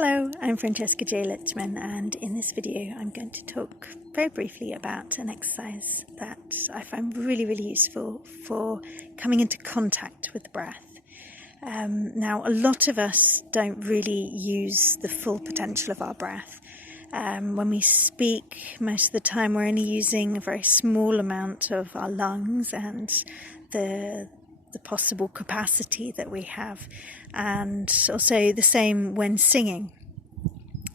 Hello, I'm Francesca J. Lichman, and in this video I'm going to talk very briefly about an exercise that I find really useful for coming into contact with the breath. Now, a lot of us don't really use the full potential of our breath. When we speak, most of the time we're only using a very small amount of our lungs and the possible capacity that we have, and also the same when singing.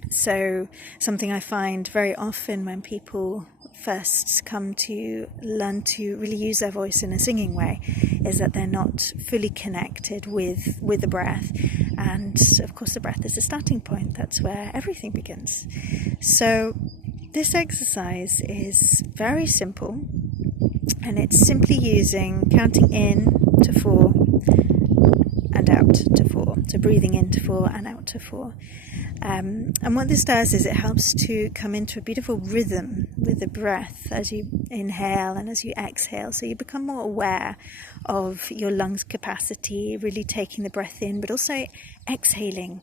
So something I find very often when people first come to learn to really use their voice in a singing way is that they're not fully connected with the breath, and of course the breath is the starting point. That's where everything begins. So this exercise is very simple, and it's simply using counting in to 4 and out to 4. So breathing in to 4 and out to 4. And what this does is it helps to come into a beautiful rhythm with the breath as you inhale and as you exhale. So you become more aware of your lungs' capacity, really taking the breath in, but also exhaling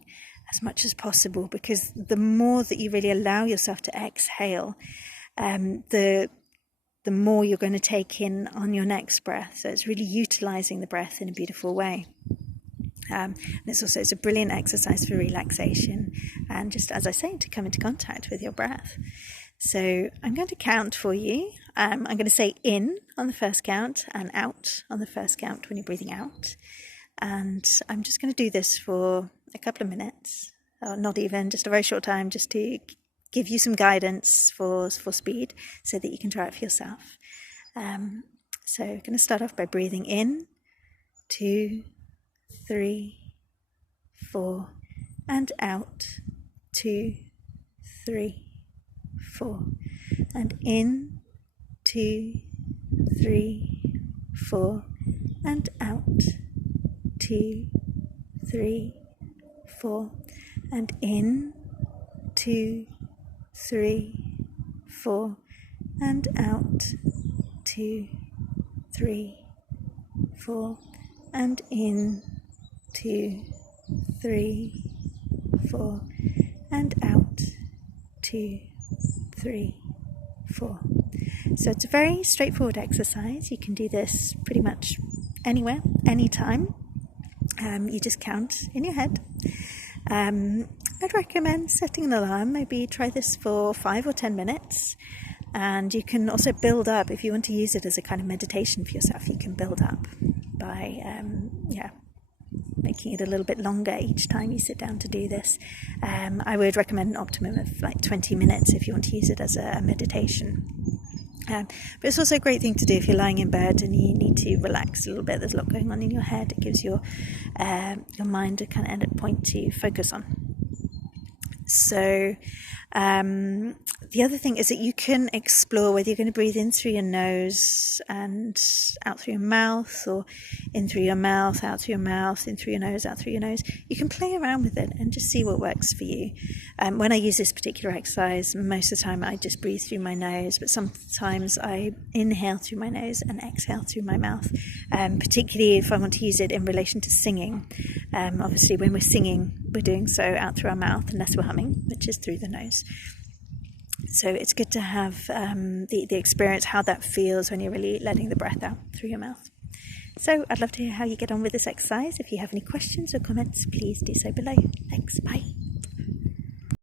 as much as possible, because the more that you really allow yourself to exhale, the more you're going to take in on your next breath. So it's really utilizing the breath in a beautiful way. And it's a brilliant exercise for relaxation and, just as I say, to come into contact with your breath. So I'm going to count for you. I'm going to say in on the first count and out on the first count when you're breathing out. And I'm just going to do this for a couple of minutes, or not even, just a very short time, just to give you some guidance for speed so that you can try it for yourself. So I'm going to start off by breathing in, 2, 3, 4, and out, 2, 3, 4, and in, 2, 3, 4, and out, 2, 3, 4, and in, 2, 3, 4, and out, 2, 3, 4, and in, 2, 3, 4, and out, 2, 3, 4. So it's a very straightforward exercise. You can do this pretty much anywhere, anytime. You just count in your head. I'd recommend setting an alarm. Maybe try this for 5 or 10 minutes. And you can also build up, if you want to use it as a kind of meditation for yourself, you can build up by making it a little bit longer each time you sit down to do this. I would recommend an optimum of like 20 minutes if you want to use it as a meditation. But it's also a great thing to do if you're lying in bed and you need to relax a little bit. There's a lot going on in your head. It gives your mind a kind of end point to focus on. So the other thing is that you can explore whether you're going to breathe in through your nose and out through your mouth, or in through your mouth, out through your mouth, in through your nose, out through your nose. You can play around with it and just see what works for you. When I use this particular exercise, most of the time I just breathe through my nose, but sometimes I inhale through my nose and exhale through my mouth, particularly if I want to use it in relation to singing. Obviously, when we're singing, we're doing so out through our mouth unless we're humming, which is through the nose. So it's good to have the experience, how that feels when you're really letting the breath out through your mouth. So I'd love to hear how you get on with this exercise. If you have any questions or comments, please do so below. Thanks, bye.